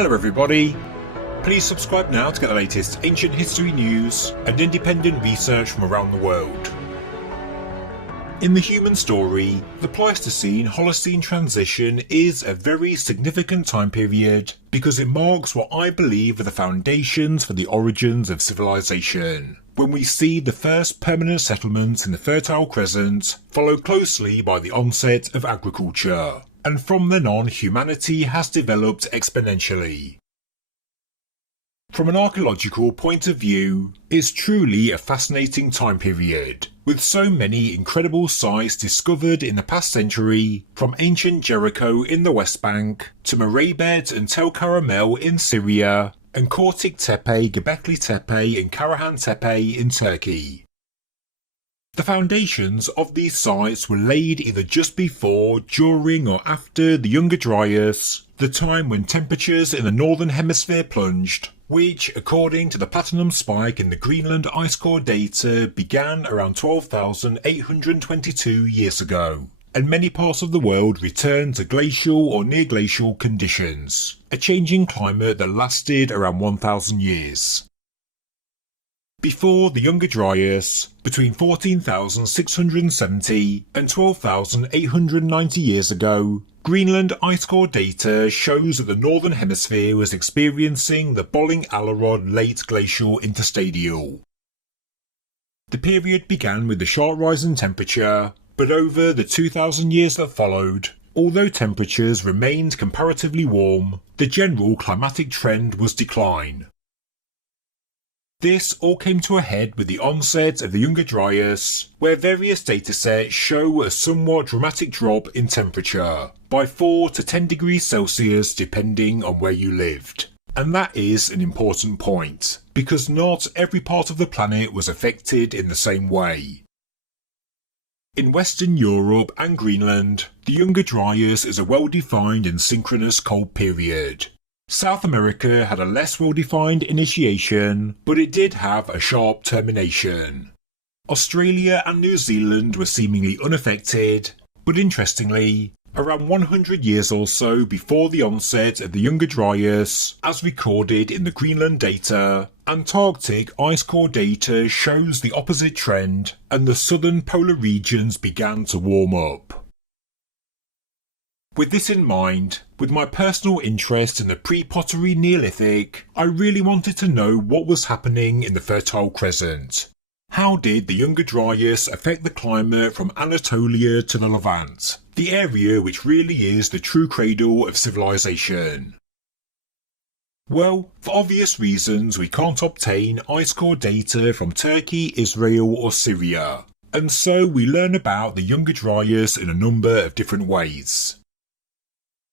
Hello everybody, please subscribe now to get the latest ancient history news and independent research from around the world. In the human story, the Pleistocene-Holocene transition is a very significant time period because it marks what I believe are the foundations for the origins of civilization, when we see the first permanent settlements in the Fertile Crescent, followed closely by the onset of agriculture, and from then on humanity has developed exponentially. From an archaeological point of view, it's truly a fascinating time period, with so many incredible sites discovered in the past century, from ancient Jericho in the West Bank, to Murraybet and Tell Karamer in Syria, and Cortic Tepe, Göbekli Tepe and Karahan Tepe in Turkey. The foundations of these sites were laid either just before, during or after the Younger Dryas, the time when temperatures in the northern hemisphere plunged, which, according to the platinum spike in the Greenland ice core data, began around 12,822 years ago, and many parts of the world returned to glacial or near glacial conditions, a changing climate that lasted around 1,000 years. Before the Younger Dryas, between 14,670 and 12,890 years ago, Greenland ice core data shows that the northern hemisphere was experiencing the Bolling-Alerod late glacial interstadial. The period began with the sharp rise in temperature, but over the 2,000 years that followed, although temperatures remained comparatively warm, the general climatic trend was decline. This all came to a head with the onset of the Younger Dryas, where various datasets show a somewhat dramatic drop in temperature, by 4 to 10 degrees Celsius depending on where you lived. And that is an important point, because not every part of the planet was affected in the same way. In Western Europe and Greenland, the Younger Dryas is a well-defined and synchronous cold period. South America had a less well-defined initiation, but it did have a sharp termination. Australia and New Zealand were seemingly unaffected, but interestingly, around 100 years or so before the onset of the Younger Dryas, as recorded in the Greenland data, Antarctic ice core data shows the opposite trend, and the southern polar regions began to warm up. With this in mind, with my personal interest in the pre-pottery Neolithic, I really wanted to know what was happening in the Fertile Crescent. How did the Younger Dryas affect the climate from Anatolia to the Levant, the area which really is the true cradle of civilization? Well, for obvious reasons we can't obtain ice core data from Turkey, Israel or Syria, and so we learn about the Younger Dryas in a number of different ways.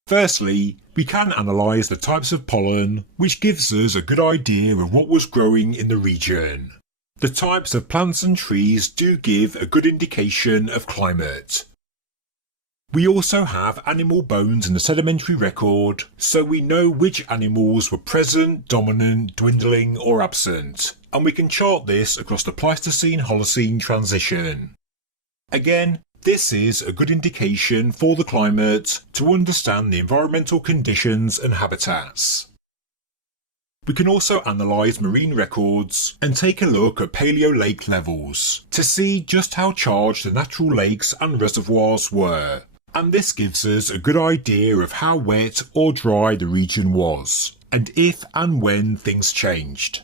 Firstly, we can analyse the types of pollen, which gives us a good idea of what was growing in the region. The types of plants and trees do give a good indication of climate. We also have animal bones in the sedimentary record, so we know which animals were present, dominant, dwindling or absent, and we can chart this across the Pleistocene-Holocene transition. Again, this is a good indication for the climate to understand the environmental conditions and habitats. We can also analyse marine records and take a look at paleo-lake levels to see just how charged the natural lakes and reservoirs were, and this gives us a good idea of how wet or dry the region was, and if and when things changed.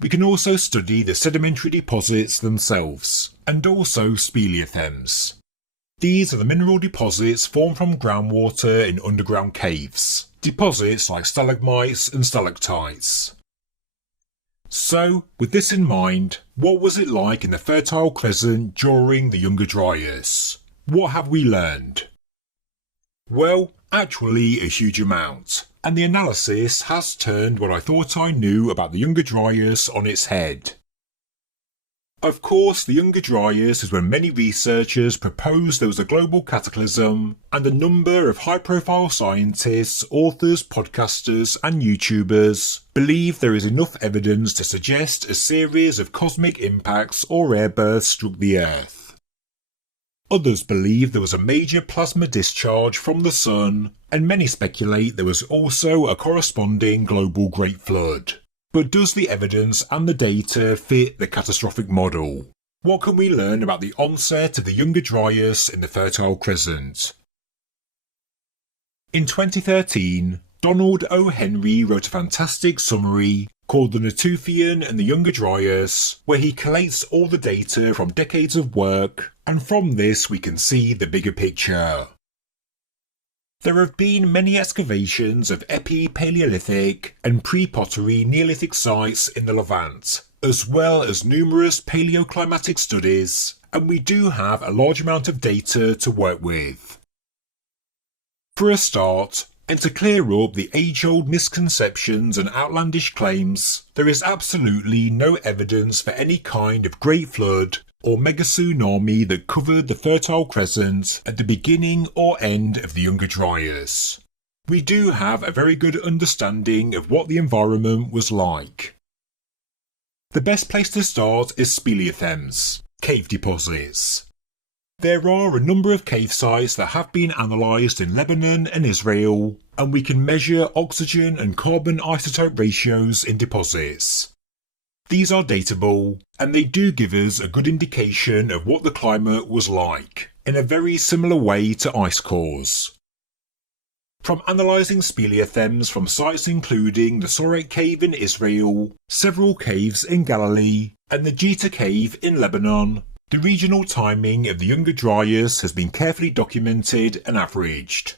We can also study the sedimentary deposits themselves, and also speleothems. These are the mineral deposits formed from groundwater in underground caves, deposits like stalagmites and stalactites. So, with this in mind, what was it like in the Fertile Crescent during the Younger Dryas? What have we learned? Well, actually a huge amount, and the analysis has turned what I thought I knew about the Younger Dryas on its head. Of course, the Younger Dryas is when many researchers propose there was a global cataclysm, and a number of high-profile scientists, authors, podcasters and YouTubers believe there is enough evidence to suggest a series of cosmic impacts or air births struck the Earth. Others believe there was a major plasma discharge from the Sun, and many speculate there was also a corresponding global Great Flood. But does the evidence and the data fit the catastrophic model? What can we learn about the onset of the Younger Dryas in the Fertile Crescent? In 2013, Donald O. Henry wrote a fantastic summary called The Natufian and the Younger Dryas, where he collates all the data from decades of work, and from this we can see the bigger picture. There have been many excavations of Epi-Paleolithic and pre-pottery Neolithic sites in the Levant, as well as numerous paleoclimatic studies, and we do have a large amount of data to work with. For a start, and to clear up the age-old misconceptions and outlandish claims, there is absolutely no evidence for any kind of Great Flood or mega tsunami that covered the Fertile Crescent at the beginning or end of the Younger Dryas. We do have a very good understanding of what the environment was like. The best place to start is speleothems, cave deposits. There are a number of cave sites that have been analysed in Lebanon and Israel, and we can measure oxygen and carbon isotope ratios in deposits. These are datable, and they do give us a good indication of what the climate was like, in a very similar way to ice cores. From analysing speleothems from sites including the Sorek Cave in Israel, several caves in Galilee, and the Jita Cave in Lebanon, the regional timing of the Younger Dryas has been carefully documented and averaged.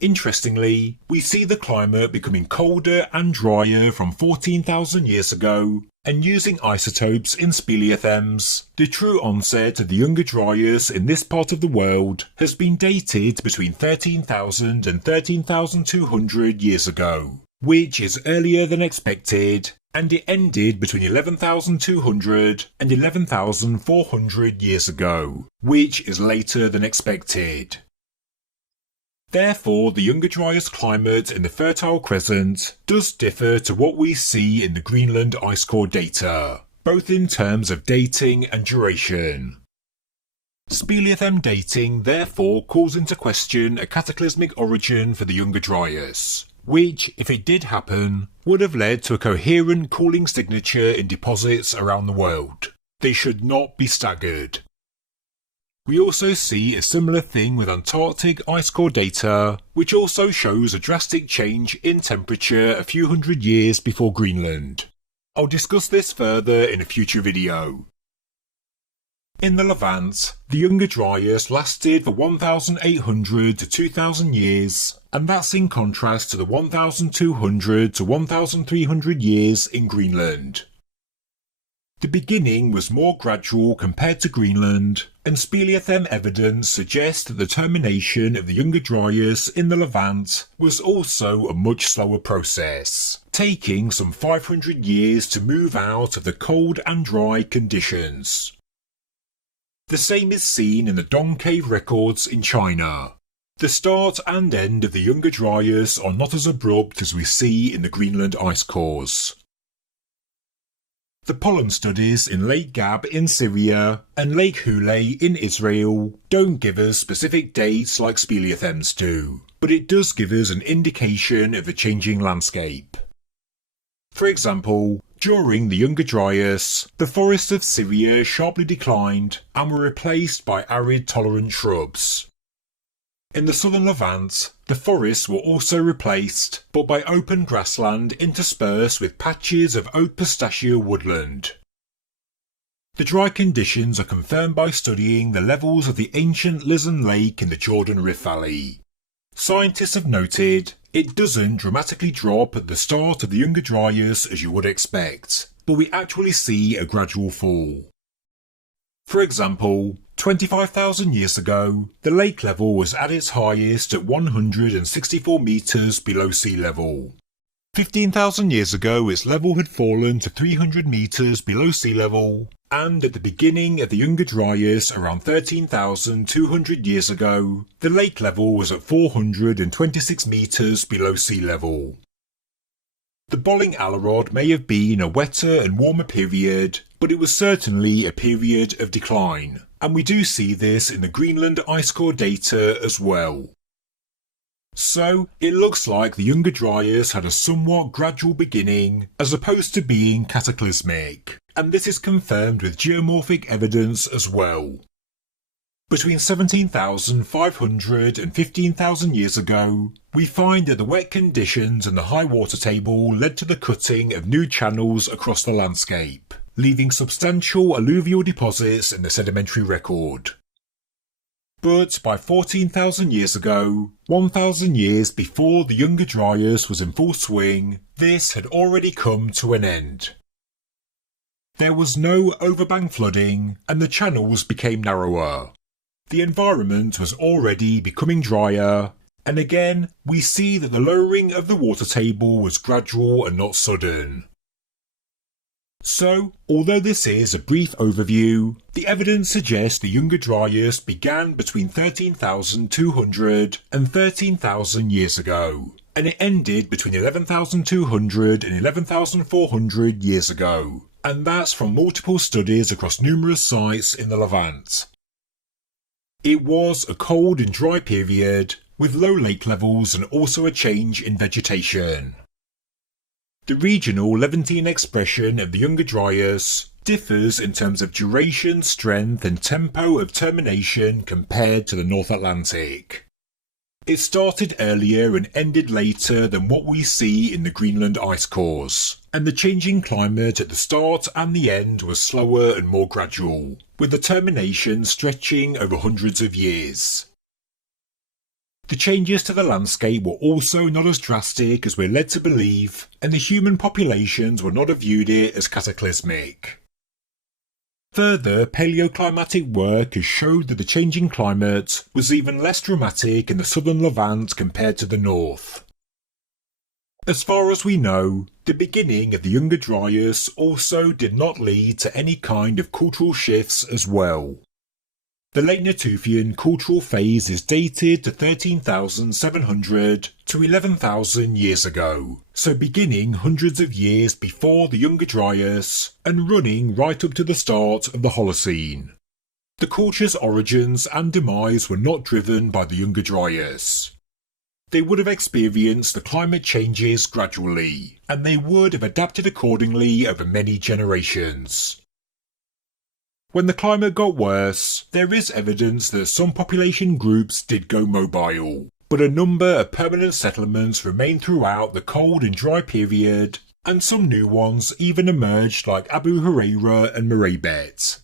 Interestingly, we see the climate becoming colder and drier from 14,000 years ago, and using isotopes in speleothems, the true onset of the Younger Dryas in this part of the world has been dated between 13,000 and 13,200 years ago, which is earlier than expected, and it ended between 11,200 and 11,400 years ago, which is later than expected. Therefore, the Younger Dryas climate in the Fertile Crescent does differ to what we see in the Greenland ice core data, both in terms of dating and duration. Speleothem dating therefore calls into question a cataclysmic origin for the Younger Dryas, which, if it did happen, would have led to a coherent cooling signature in deposits around the world. They should not be staggered. We also see a similar thing with Antarctic ice core data, which also shows a drastic change in temperature a few hundred years before Greenland. I'll discuss this further in a future video. In the Levant, the Younger Dryas lasted for 1,800 to 2,000 years, and that's in contrast to the 1,200 to 1,300 years in Greenland. The beginning was more gradual compared to Greenland, and speleothem evidence suggests that the termination of the Younger Dryas in the Levant was also a much slower process, taking some 500 years to move out of the cold and dry conditions. The same is seen in the Dong Cave records in China. The start and end of the Younger Dryas are not as abrupt as we see in the Greenland ice cores. The pollen studies in Lake Gab in Syria and Lake Huleh in Israel don't give us specific dates like speleothems do, but it does give us an indication of the changing landscape. For example, during the Younger Dryas, the forests of Syria sharply declined and were replaced by arid-tolerant shrubs. In the southern Levant, the forests were also replaced, but by open grassland interspersed with patches of oak pistachio woodland. The dry conditions are confirmed by studying the levels of the ancient Lizan Lake in the Jordan Rift Valley. Scientists have noted it doesn't dramatically drop at the start of the Younger Dryas as you would expect, but we actually see a gradual fall. For example, 25,000 years ago, the lake level was at its highest at 164 metres below sea level. 15,000 years ago, its level had fallen to 300 metres below sea level, and at the beginning of the Younger Dryas around 13,200 years ago, the lake level was at 426 metres below sea level. The Bolling Alarod may have been a wetter and warmer period, but it was certainly a period of decline, and we do see this in the Greenland ice core data as well. So, it looks like the Younger Dryas had a somewhat gradual beginning, as opposed to being cataclysmic, and this is confirmed with geomorphic evidence as well. Between 17,500 and 15,000 years ago, we find that the wet conditions and the high water table led to the cutting of new channels across the landscape, leaving substantial alluvial deposits in the sedimentary record. But by 14,000 years ago, 1,000 years before the Younger Dryas was in full swing, this had already come to an end. There was no overbank flooding, and the channels became narrower. The environment was already becoming drier, and again we see that the lowering of the water table was gradual and not sudden. So, although this is a brief overview, the evidence suggests the Younger Dryas began between 13,200 and 13,000 years ago, and it ended between 11,200 and 11,400 years ago, and that's from multiple studies across numerous sites in the Levant. It was a cold and dry period, with low lake levels and also a change in vegetation. The regional Levantine expression of the Younger Dryas differs in terms of duration, strength and tempo of termination compared to the North Atlantic. It started earlier and ended later than what we see in the Greenland ice cores, and the changing climate at the start and the end was slower and more gradual, with the termination stretching over hundreds of years. The changes to the landscape were also not as drastic as we're led to believe, and the human populations would not have viewed it as cataclysmic. Further paleoclimatic work has showed that the changing climate was even less dramatic in the southern Levant compared to the north. As far as we know, the beginning of the Younger Dryas also did not lead to any kind of cultural shifts as well. The late Natufian cultural phase is dated to 13,700 to 11,000 years ago, so beginning hundreds of years before the Younger Dryas and running right up to the start of the Holocene. The culture's origins and demise were not driven by the Younger Dryas. They would have experienced the climate changes gradually, and they would have adapted accordingly over many generations. When the climate got worse, there is evidence that some population groups did go mobile, but a number of permanent settlements remained throughout the cold and dry period, and some new ones even emerged like Abu Huraira and Murraybet.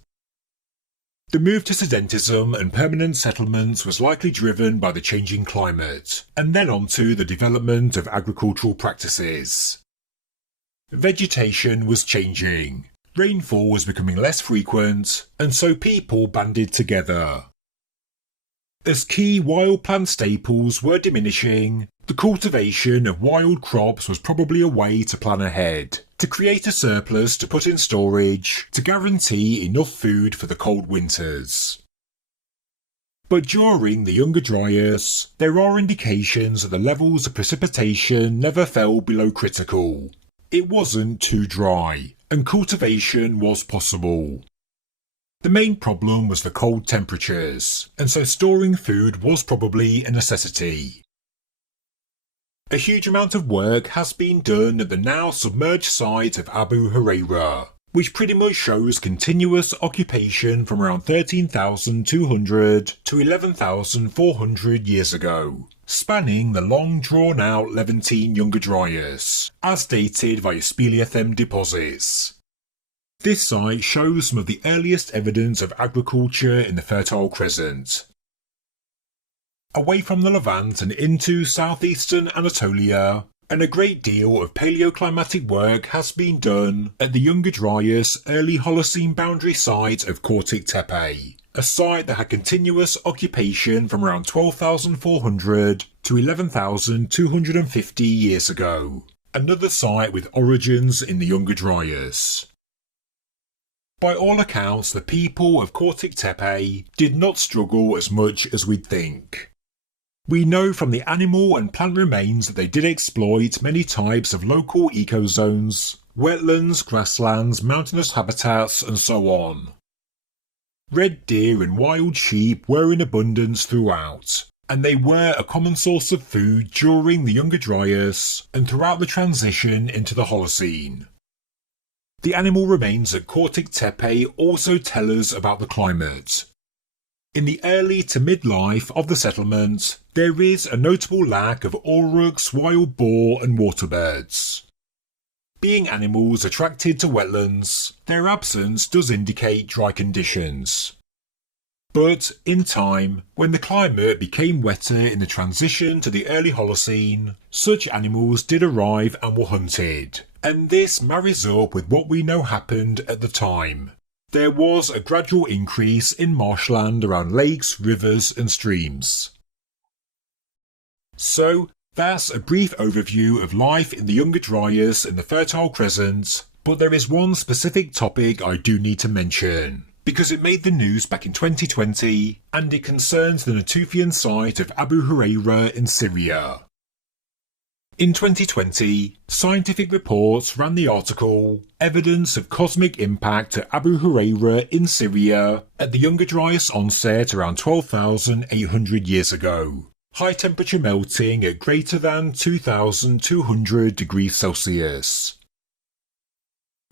The move to sedentism and permanent settlements was likely driven by the changing climate, and then onto the development of agricultural practices. Vegetation was changing. Rainfall was becoming less frequent, and so people banded together. As key wild plant staples were diminishing, the cultivation of wild crops was probably a way to plan ahead, to create a surplus to put in storage, to guarantee enough food for the cold winters. But during the Younger Dryas, there are indications that the levels of precipitation never fell below critical. It wasn't too dry, and cultivation was possible. The main problem was the cold temperatures, and so storing food was probably a necessity. A huge amount of work has been done at the now submerged site of Abu Huraira, which pretty much shows continuous occupation from around 13,200 to 11,400 years ago, spanning the long drawn-out Levantine Younger Dryas, as dated by Speleothem deposits. This site shows some of the earliest evidence of agriculture in the Fertile Crescent. Away from the Levant and into southeastern Anatolia, and a great deal of paleoclimatic work has been done at the Younger Dryas early Holocene boundary site of Cortic Tepe, a site that had continuous occupation from around 12,400 to 11,250 years ago, another site with origins in the Younger Dryas. By all accounts, the people of Cortic Tepe did not struggle as much as we'd think. We know from the animal and plant remains that they did exploit many types of local ecozones, wetlands, grasslands, mountainous habitats, and so on. Red deer and wild sheep were in abundance throughout, and they were a common source of food during the Younger Dryas and throughout the transition into the Holocene. The animal remains at Cortic Tepe also tell us about the climate. In the early to mid-life of the settlement, there is a notable lack of aurochs, wild boar and waterbirds. Being animals attracted to wetlands, their absence does indicate dry conditions. But, in time, when the climate became wetter in the transition to the early Holocene, such animals did arrive and were hunted, and this marries up with what we know happened at the time. There was a gradual increase in marshland around lakes, rivers and streams. So, that's a brief overview of life in the Younger Dryas in the Fertile Crescent, but there is one specific topic I do need to mention, because it made the news back in 2020, and it concerns the Natufian site of Abu Huraira in Syria. In 2020, scientific reports ran the article Evidence of Cosmic Impact at Abu Huraira in Syria at the Younger Dryas onset around 12,800 years ago. High temperature melting at greater than 2,200 degrees Celsius.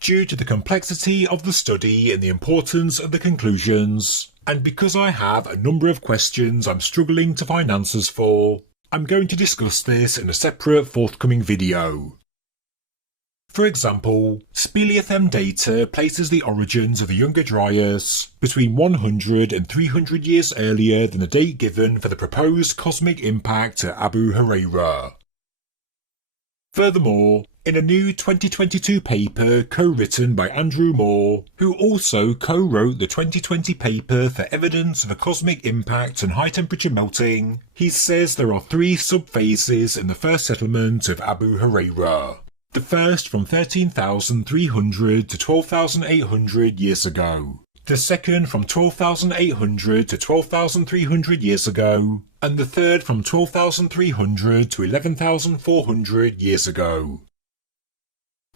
Due to the complexity of the study and the importance of the conclusions, and because I have a number of questions I'm struggling to find answers for, I'm going to discuss this in a separate forthcoming video. For example, Speleothem data places the origins of the Younger Dryas between 100 and 300 years earlier than the date given for the proposed cosmic impact at Abu Huraira. Furthermore, in a new 2022 paper co-written by Andrew Moore, who also co-wrote the 2020 paper for evidence of a cosmic impact and high temperature melting, he says there are 3 subphases in the first settlement of Abu Huraira. The first from 13,300 to 12,800 years ago. The second from 12,800 to 12,300 years ago, and the third from 12,300 to 11,400 years ago.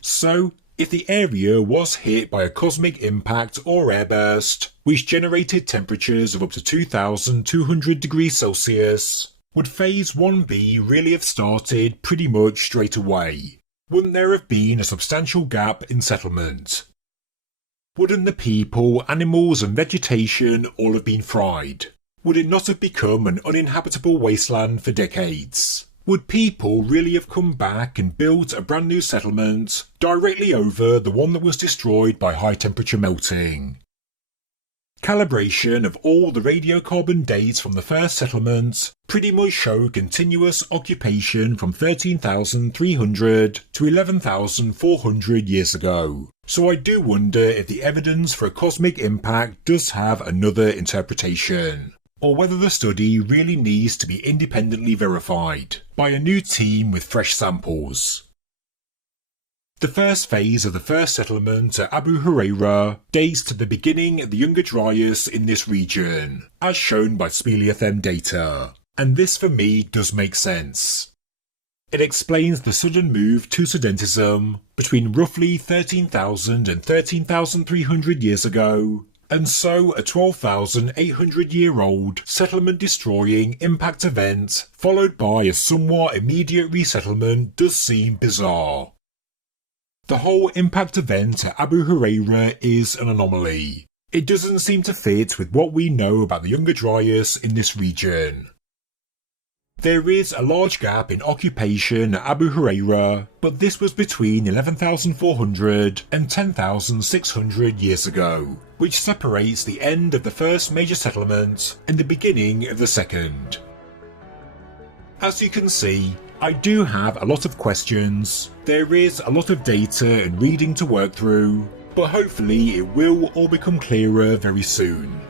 So, if the area was hit by a cosmic impact or airburst, which generated temperatures of up to 2,200 degrees Celsius, would Phase 1b really have started pretty much straight away? Wouldn't there have been a substantial gap in settlement? Wouldn't the people, animals and vegetation all have been fried? Would it not have become an uninhabitable wasteland for decades? Would people really have come back and built a brand new settlement directly over the one that was destroyed by high temperature melting? Calibration of all the radiocarbon dates from the first settlement pretty much show continuous occupation from 13,300 to 11,400 years ago. So I do wonder if the evidence for a cosmic impact does have another interpretation, or whether the study really needs to be independently verified by a new team with fresh samples. The first phase of the first settlement at Abu Huraira dates to the beginning of the Younger Dryas in this region, as shown by Speleothem data, and this for me does make sense. It explains the sudden move to sedentism between roughly 13,000 and 13,300 years ago, and so a 12,800-year-old settlement-destroying impact event followed by a somewhat immediate resettlement does seem bizarre. The whole impact event at Abu Huraira is an anomaly. It doesn't seem to fit with what we know about the Younger Dryas in this region. There is a large gap in occupation at Abu Huraira, but this was between 11,400 and 10,600 years ago, which separates the end of the first major settlement and the beginning of the second. As you can see, I do have a lot of questions, there is a lot of data and reading to work through, but hopefully it will all become clearer very soon.